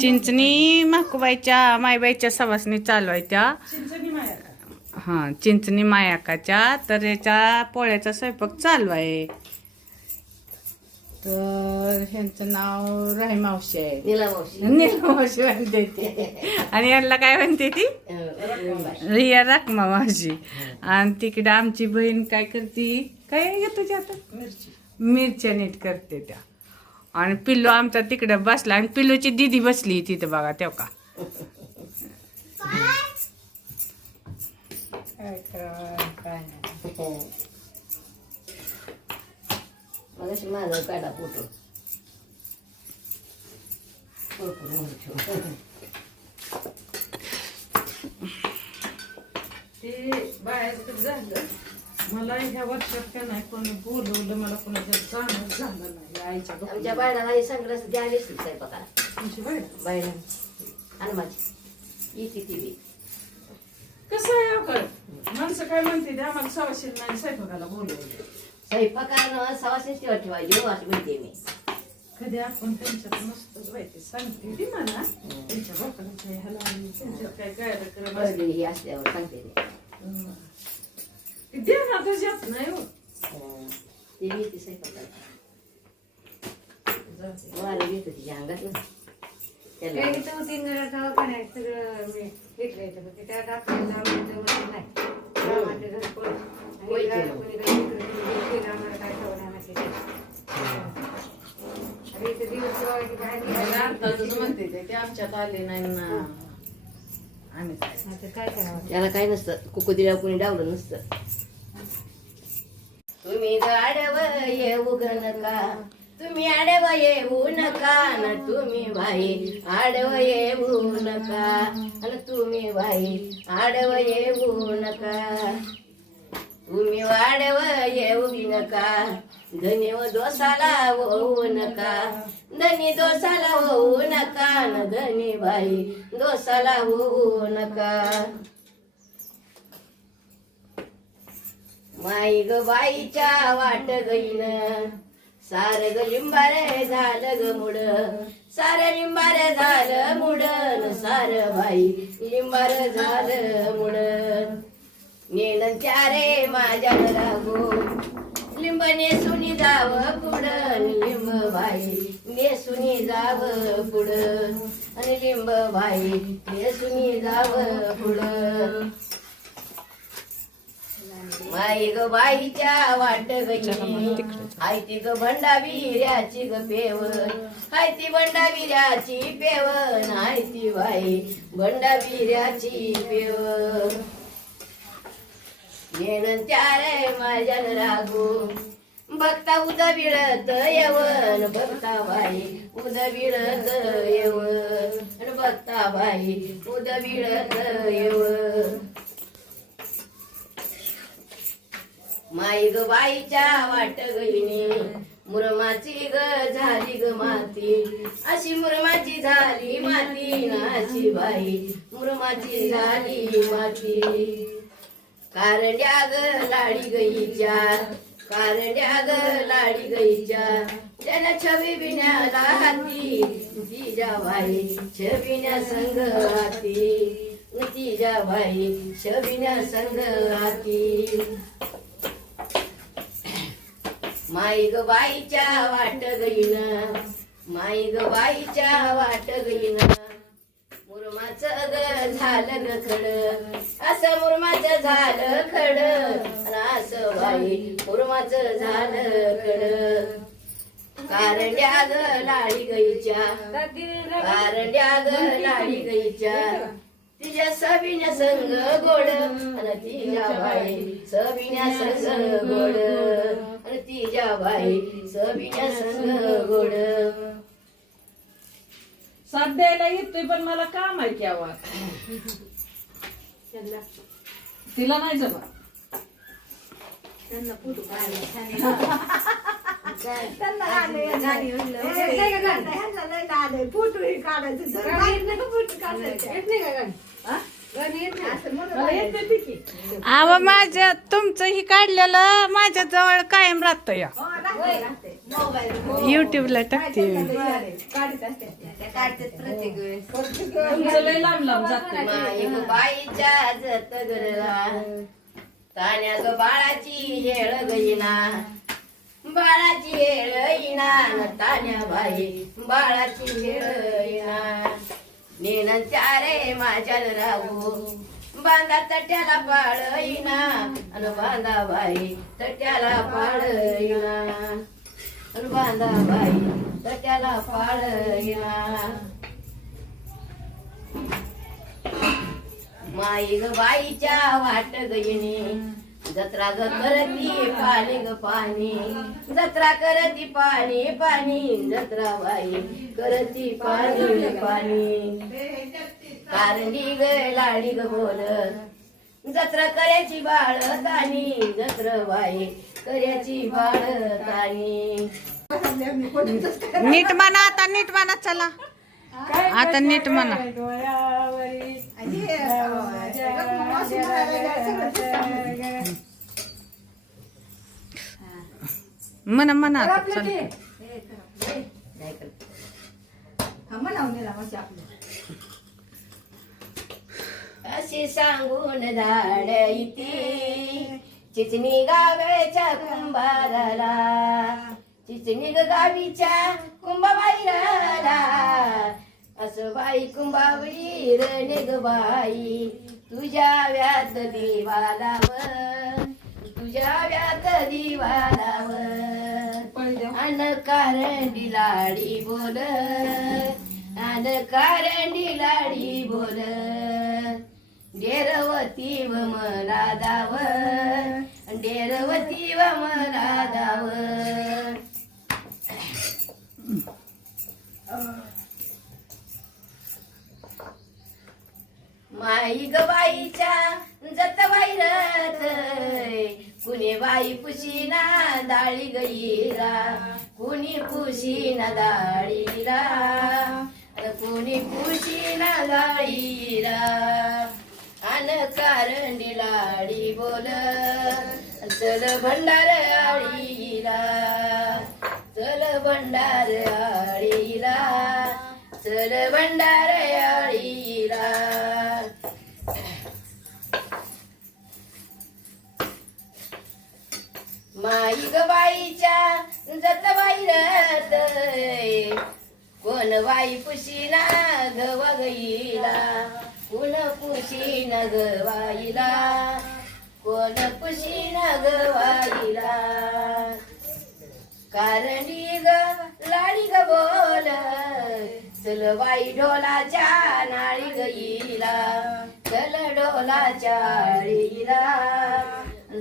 चिंचणी माकूबाईच्या माईबाईच्या सवासनी चालू आहे त्या हा चिंचणी मायाकाच्या तर याच्या पोळ्याचा स्वयंपाक चालू आहे तर ह्यांचं नाव राही मावशी आहे नीला म्हणते ती आणि यांना काय म्हणते ती रिया राखमा मावशी आणि तिकडे आमची बहीण काय करते काय घेतो तुझ्या आता मिरच्या नीट करते त्या आणि पिल्लू आमचा तिकडे बसला आणि पिल्लूची दिदी बसली तिथं बघा तेव्हा का काय मग माझा काढा फोटो ते बाहेर झालं मला ह्या वर्षात काय नाही कोणी बोलवलं मला कोणाच्या झालं नाही आईच्या आमच्या बायला संग्रह द्यावी तुमची बाय बायला आणि माझी येते ती कसं आहे माणसं काय म्हणते आम्हाला सवाशील नाही स्वयंपाकाला बोलवलं स्वयंपाकानं सवाशेष्टीवर ठेवायची हो अशी म्हणते मी कधी मस्तच व्हायचे सांगते ती मला त्यांच्या बापांच्या ह्याला असल्यावर सांगते मी. हं. ना नाही हो हं. ती घेते स्वयंपाकाला जाते. त्याला काही इथं सगळं मी घेतलं इथं. ते त्या नाही. हो. नाही ना काय. त्याला काय नसतं कुकू दिल्यावर कोणी डावलं नसतं तुम्ही गाडव येऊ नका तुम्ही आडव येऊ नका ना तुम्ही भाई आडव येऊ नका न तुम्ही भाई आडव येऊ नका तुम्ही वाढव येऊ नका धन्यव दोसाला होऊ नका धनी दोसाला होऊ नका न धनी बाई दोसाला होऊ नका माई ग बाईच्या वाट गईन सार ग लिंबारे झालं ग मुड सार लिंबार झालं मुड सार बाई लिंबार झालं मुड नेन चारे माझ्या गो लिंब सुनी जाव पुढ लिंब बाई सुनी जाव पुढ आणि लिंब बाई नेसुनी जाव पुढ माई ग बाईच्या वाट गई आयती भंडा ग ग पेव आयती ती भंडावीऱ्याची पेव ती बाई भंडावीऱ्याची पेव त्या रे माझ्यान रागू बघता उदा बिळत येवन बघता बाई उद बिळत येवन बघता बाई उद बिळत येव माई ग बाईच्या वाट गहिणी मुरमाची ग झाली ग माती अशी मुरमाची झाली माती नाची बाई मुरमाची झाली माती कारल्याग ग लाडी गईच्या कारल्याग ग लाडी गईच्या त्याला छबी बिण्याला हाती तिजा बाई छबिन्या संग हाती तिजा बाई छबिन्या संग हाती माई ग बाईच्या वाट गईना माई ग बाईच्या वाट गईना झालं ग खड असं मुरमाच झालं खड असं बाई मुरमाच झालं खड कारंड्या ग लाडी गईच्या कारंड्या ग लाडी गईच्या तिच्या सविन संग गोड आणि तिच्या बाई सविन्या संग गोड आणि तिच्या बाई सविन्या संग गोड साथ द्यायला येतोय पण मला का माहिती आवाज तिला नाही जमत आव माझ्या तुमचं ही काढलेलं माझ्या जवळ कायम राहत या हो, युट्यूबला टाकते तान्या बाळाची हेळ गईना बाळाची येळ येणा तान्या बाई बाळाची येळ येणा नेन चारे राहू बांधा तट्याला पाळईना आणि बांधा बाई तट्याला पाळईना बांधा बाई तर त्याला माई ग बाईच्या वाट गईने जत्रा ग करती पाणी ग पाणी जत्रा करती पाणी पाणी जत्रा बाई करती पाणी पाणी कारली ग लाडी ग बोलत जत्रा करायची बाळतानी जत्र बाई कर्याची वाळ काळी नीट म्हणा आता नीट म्हणा चला आता नीट म्हणा म्हणा म्हणा आता चल अशी सांगून झाड इथे चिचणी गाव्याच्या कुंभाला चिचणी गावीच्या कुंभाबाईराला असं बाई कुंभावळी रणे बाई तुझ्या व्यात दिवाला तुझ्या व्यात दिवाला अन कारंडी लाडी बोल अन कारंडी लाडी बोल डेरवती व मला माई ग बाईच्या जतबाई कुणी बाई पुशीना दाळी गईरा कुणी पुशीना दाळीला कुणी पुशीना दाळीरा अन कारंडी लाडी बोल चल भंडार आळीला चल भंडार आळीला चल भंडार आळीला माई ग बाईच्या जत बाई रात कोण बाई पुशीना गवागईला कोण पुशी न गवाईला कोण पुशी न गवाईला कारणी ग लाडी ग बोल चल बाई ढोलाच्या नाळी गईला चल ढोलाच्या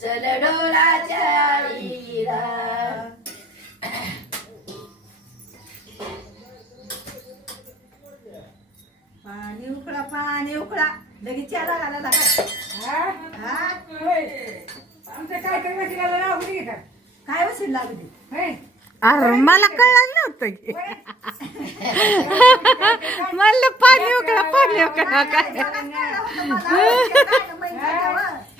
डोळाच्या पाणी उकळा पाणी उकळा काय मला कळलं नव्हतं की पाणी उकळा पाणी उकळा काय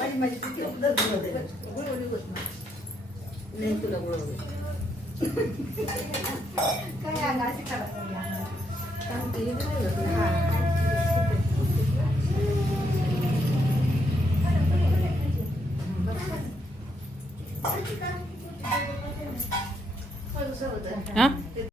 माझी माझी किती उलट उलट नाही तुला काय आला असं करायचं काम केली नाही